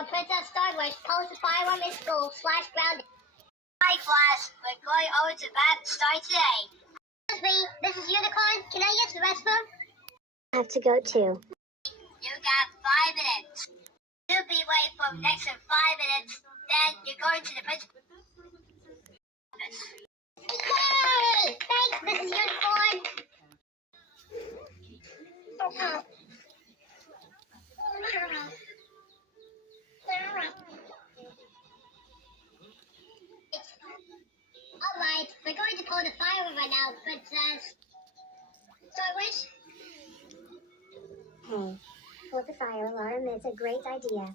on Princess Starwish posed the firearm in school / grounded. Hi class, we're going over to bat start today. Excuse me, Mrs. Unicorn, can I use the restroom? I have to go too. You got 5 minutes. You'll be waiting for the next 5 minutes, then you're going to the principal's office. Yay! Thanks, Mrs. Unicorn. Alright, we're going to pull the firework right now, Princess Starwish. Hey, pull the fire alarm. It's a great idea.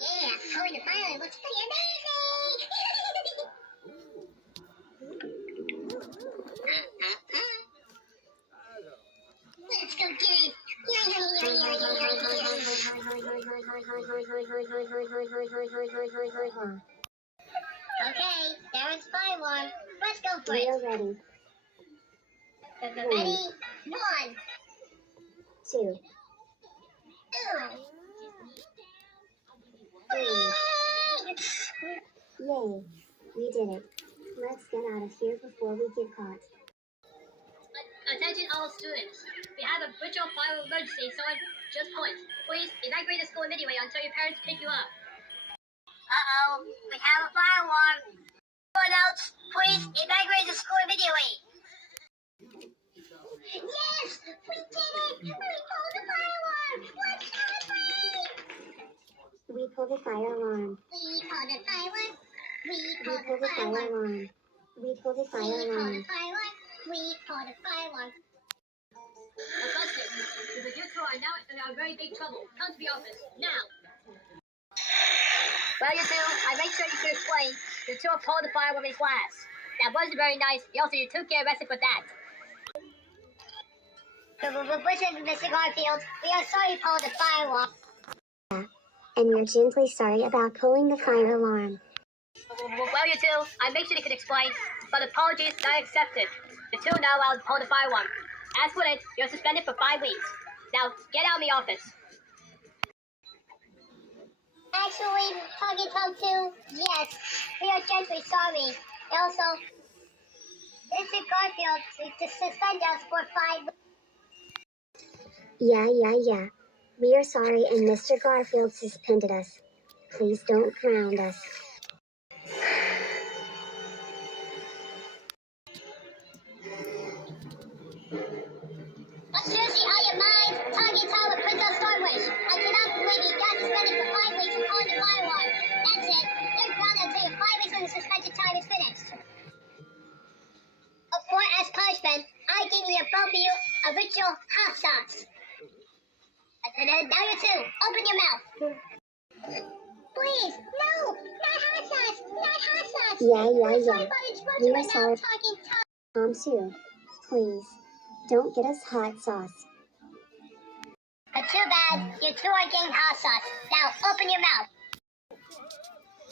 Yeah, pulling the fire looks pretty amazing! Let's go get it! Okay, there is firework. Let's go for We it. are ready. Ready? 1, 2, 3. Yay, we did it. Let's get out of here before we get caught. Attention all students. We have a virtual fire emergency, so just point. Please evacuate the school immediately until your parents pick you up. Uh-oh, we have a fire alarm. Everyone else, please evacuate the school immediately. Yes, we did it! We pulled the fire alarm! Let's celebrate! We pull the fire alarm. We pulled the fire alarm. We We pulled pull the the fire fire alarm. alarm. We pull the We fire pulled the alarm. fire alarm. We pulled the fire alarm. Augustus, because you two are now in a very big trouble. Come to the office, now. Well, you two, I make sure you can explain. You two have pulled the fire in class. That wasn't very nice. Also, you two get arrested for that. Listen, Mr. Garfield, we are sorry you pulled the fire alarm. And we're gently sorry about pulling the fire alarm. Well, you two, I make sure you can explain, but apologies not accepted. You two now allowed to pull the fire alarm. As for it, you're suspended for 5 weeks. Now, get out of the office. Actually, Talking Tom too, yes, we are gently sorry. Also, Mr. Garfield to suspend us for 5 weeks. Yeah. We are sorry and Mr. Garfield suspended us. Please don't ground us. Seriously, out of your mind, Talking Tom with Princess Starwish. I cannot believe you got suspended for 5 weeks for pulling the fire alarm. That's it. You're grounded until your 5 weeks of the suspension time is finished. For as punishment, I give you both of you original hot sauce. And then now you two, open your mouth. Please, no, not hot sauce, not hot sauce. Yeah. We're sorry about exposure We are right now, sorry. Talking Tom. Tom too. Please, don't get us hot sauce. Too bad, you two are getting hot sauce. Now open your mouth.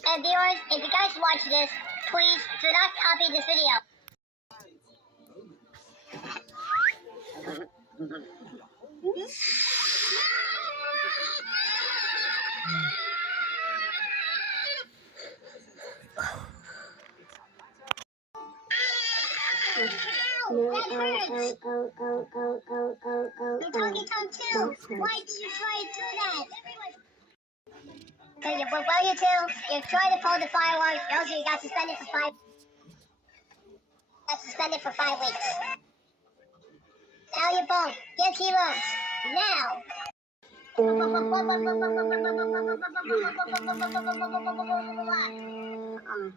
And viewers, if you guys watch this, please do not copy this video. No, That hurts. oh. You're Talking Tom too. That hurts. Why did you try to do that? So well, you two, you tried to pull the fire alarm. Also, you got suspended for 5 weeks. Now you're both guilty rooms. Now. On.